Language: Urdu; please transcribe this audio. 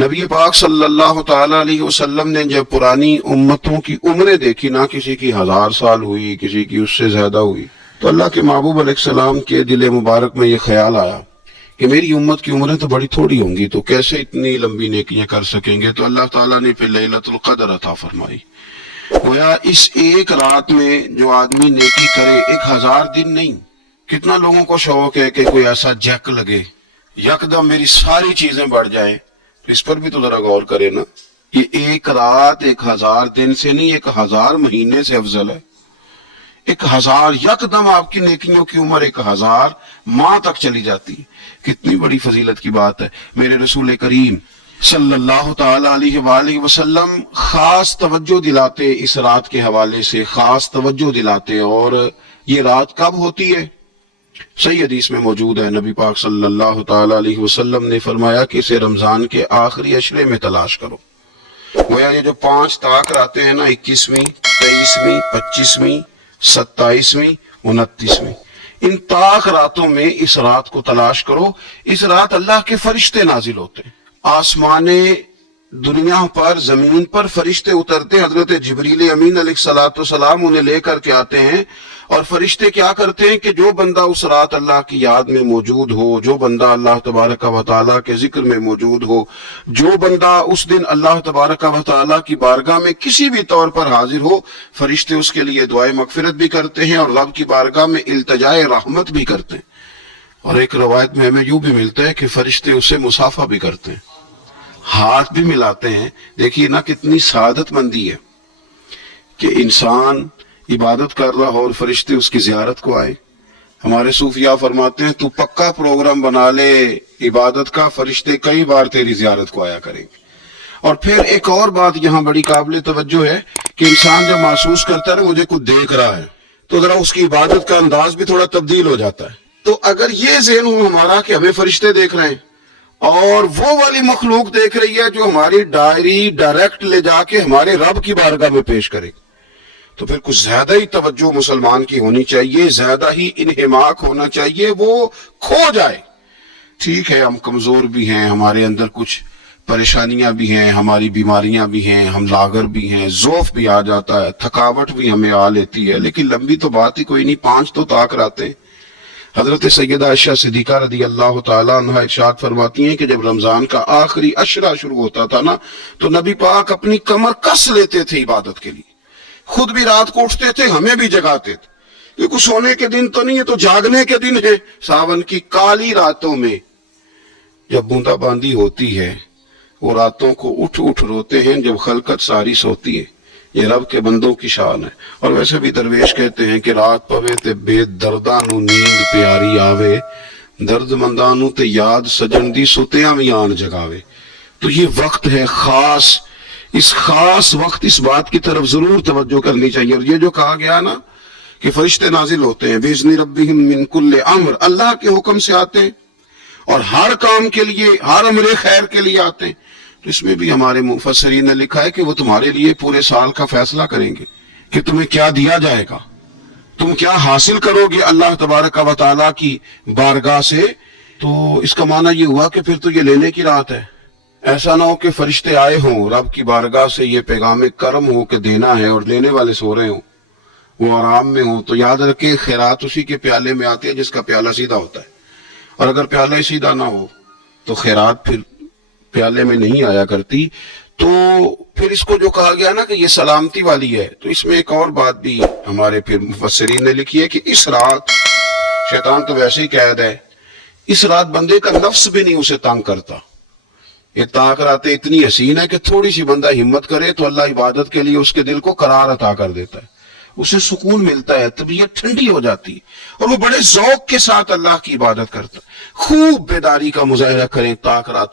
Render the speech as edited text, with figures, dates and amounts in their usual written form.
نبی پاک صلی اللہ تعالی علیہ وسلم نے جب پرانی امتوں کی عمریں دیکھی، نہ کسی کی 1000 سال ہوئی، کسی کی اس سے زیادہ ہوئی، تو اللہ کے محبوب علیہ السلام کے دل مبارک میں یہ خیال آیا کہ میری امت کی عمریں تو بڑی تھوڑی ہوں گی، تو کیسے اتنی لمبی نیکیاں کر سکیں گے؟ تو اللہ تعالیٰ نے پھر لیلۃ القدر عطا فرمائی۔ گویا اس ایک رات میں جو آدمی نیکی کرے، 1000 دن نہیں۔ کتنا لوگوں کو شوق ہے کہ کوئی ایسا جیک لگے، یکدم میری ساری چیزیں بڑھ جائیں، تو اس پر بھی تو ذرا غور کرے نا۔ یہ ایک رات 1000 دن سے نہیں، 1000 مہینے سے افضل ہے۔ 1000 یکدم آپ کی نیکیوں کی عمر 1000 ماہ تک چلی جاتی ہے۔ کتنی بڑی فضیلت کی بات ہے۔ میرے رسول کریم صلی اللہ تعالی علیہ وآلہ وسلم خاص توجہ دلاتے، اس رات کے حوالے سے خاص توجہ دلاتے۔ اور یہ رات کب ہوتی ہے؟ صحیح حدیث میں موجود ہے، نبی پاک صلی اللہ تعالی علیہ وسلم نے فرمایا کہ اسے رمضان کے آخری عشرے میں تلاش کرو۔ گویا یہ جو 5 طاق راتیں ہیں نا، 21ویں، 23ویں، 25ویں، 27ویں، 29ویں، ان طاق راتوں میں اس رات کو تلاش کرو۔ اس رات اللہ کے فرشتے نازل ہوتے ہیں، آسمان دنیا پر، زمین پر فرشتے اترتے ہیں۔ حضرت جبریل امین علیہ السلام انہیں لے کر کے آتے ہیں، اور فرشتے کیا کرتے ہیں کہ جو بندہ اس رات اللہ کی یاد میں موجود ہو، جو بندہ اللہ تبارک و تعالیٰ کے ذکر میں موجود ہو، جو بندہ اس دن اللہ تبارک و تعالیٰ کی بارگاہ میں کسی بھی طور پر حاضر ہو، فرشتے اس کے لیے دعائے مغفرت بھی کرتے ہیں اور رب کی بارگاہ میں التجائے رحمت بھی کرتے ہیں۔ اور ایک روایت میں ہمیں یوں بھی ملتا ہے کہ فرشتے اسے مصافحہ بھی کرتے ہیں، ہاتھ بھی ملاتے ہیں۔ دیکھیے نا کتنی سعادت مندی ہے کہ انسان عبادت کر رہا ہو اور فرشتے اس کی زیارت کو آئے۔ ہمارے صوفیاء فرماتے ہیں تو پکا پروگرام بنا لے عبادت کا، فرشتے کئی بار تیری زیارت کو آیا کریں گے۔ اور پھر ایک اور بات یہاں بڑی قابل توجہ ہے کہ انسان جب محسوس کرتا ہے مجھے کچھ دیکھ رہا ہے، تو ذرا اس کی عبادت کا انداز بھی تھوڑا تبدیل ہو جاتا ہے۔ تو اگر یہ ذہن ہو ہمارا کہ ہمیں فرشتے دیکھ رہے ہیں اور وہ والی مخلوق دیکھ رہی ہے جو ہماری ڈائری ڈائریکٹ لے جا کے ہمارے رب کی بارگاہ میں پیش کرے، تو پھر کچھ زیادہ ہی توجہ مسلمان کی ہونی چاہیے، زیادہ ہی انہماک ہونا چاہیے، وہ کھو جائے۔ ٹھیک ہے ہم کمزور بھی ہیں، ہمارے اندر کچھ پریشانیاں بھی ہیں، ہماری بیماریاں بھی ہیں، ہم لاغر بھی ہیں، ضعف بھی آ جاتا ہے، تھکاوٹ بھی ہمیں آ لیتی ہے، لیکن لمبی تو بات ہی کوئی نہیں، 5 تو طاق راتیں۔ حضرت سیدہ عائشہ صدیقہ رضی اللہ تعالیٰ عنہ ارشاد فرماتی ہیں کہ جب رمضان کا آخری عشرہ شروع ہوتا تھا نا، تو نبی پاک اپنی کمر کس لیتے تھے عبادت کے لیے، خود بھی رات کو اٹھتے تھے، ہمیں بھی جگاتے تھے۔ یہ کچھ سونے کے دن تو نہیں ہے، تو جاگنے کے دن ہے۔ ساون کی کالی راتوں میں جب بوندا باندی ہوتی ہے، وہ راتوں کو اٹھ اٹھ روتے ہیں جب خلقت ساری سوتی ہے۔ یہ رب کے بندوں کی شان ہے۔ اور ویسے بھی درویش کہتے ہیں کہ رات پوے تے بے دردانو نیند پیاری آوے، درد مندانو تے یاد سجن دی ستیاں بھی آن جگاوے۔ تو یہ وقت ہے خاص، اس خاص وقت اس بات کی طرف ضرور توجہ کرنی چاہیے۔ اور یہ جو کہا گیا نا کہ فرشتے نازل ہوتے ہیں بِإِذْنِ رَبِّهِمْ مِنْ كُلِّ امر، اللہ کے حکم سے آتے ہیں اور ہر کام کے لیے، ہر امر خیر کے لیے آتے ہیں۔ تو اس میں بھی ہمارے مفسرین نے لکھا ہے کہ وہ تمہارے لیے پورے سال کا فیصلہ کریں گے کہ تمہیں کیا دیا جائے گا، تم کیا حاصل کرو گے اللہ تبارک و تعالیٰ کی بارگاہ سے۔ تو اس کا معنی یہ ہوا کہ پھر تو یہ لینے کی رات ہے۔ ایسا نہ ہو کہ فرشتے آئے ہوں رب کی بارگاہ سے، یہ پیغام کرم ہو کہ دینا ہے اور دینے والے سو رہے ہوں، وہ آرام میں ہوں۔ تو یاد رکھیں خیرات اسی کے پیالے میں آتی ہے جس کا پیالہ سیدھا ہوتا ہے، اور اگر پیالہ ہی سیدھا نہ ہو تو خیرات پھر پیالے میں نہیں آیا کرتی۔ تو پھر اس کو جو کہا گیا نا کہ یہ سلامتی والی ہے، تو اس میں ایک اور بات بھی ہمارے پھر مفسرین نے لکھی ہے کہ اس رات، شیطان تو ویسے ہی قید ہے، اس رات بندے کا نفس بھی نہیں اسے تنگ کرتا۔ یہ طاق راتیں اتنی حسین ہے کہ تھوڑی سی بندہ ہمت کرے تو اللہ عبادت کے لیے اس کے دل کو قرار عطا کر دیتا ہے، اسے سکون ملتا ہے، طبیعت ٹھنڈی ہو جاتی ہے، اور وہ بڑے ذوق کے ساتھ اللہ کی عبادت کرتا ہے۔ خوب بیداری کا مظاہرہ کریں طاق راتوں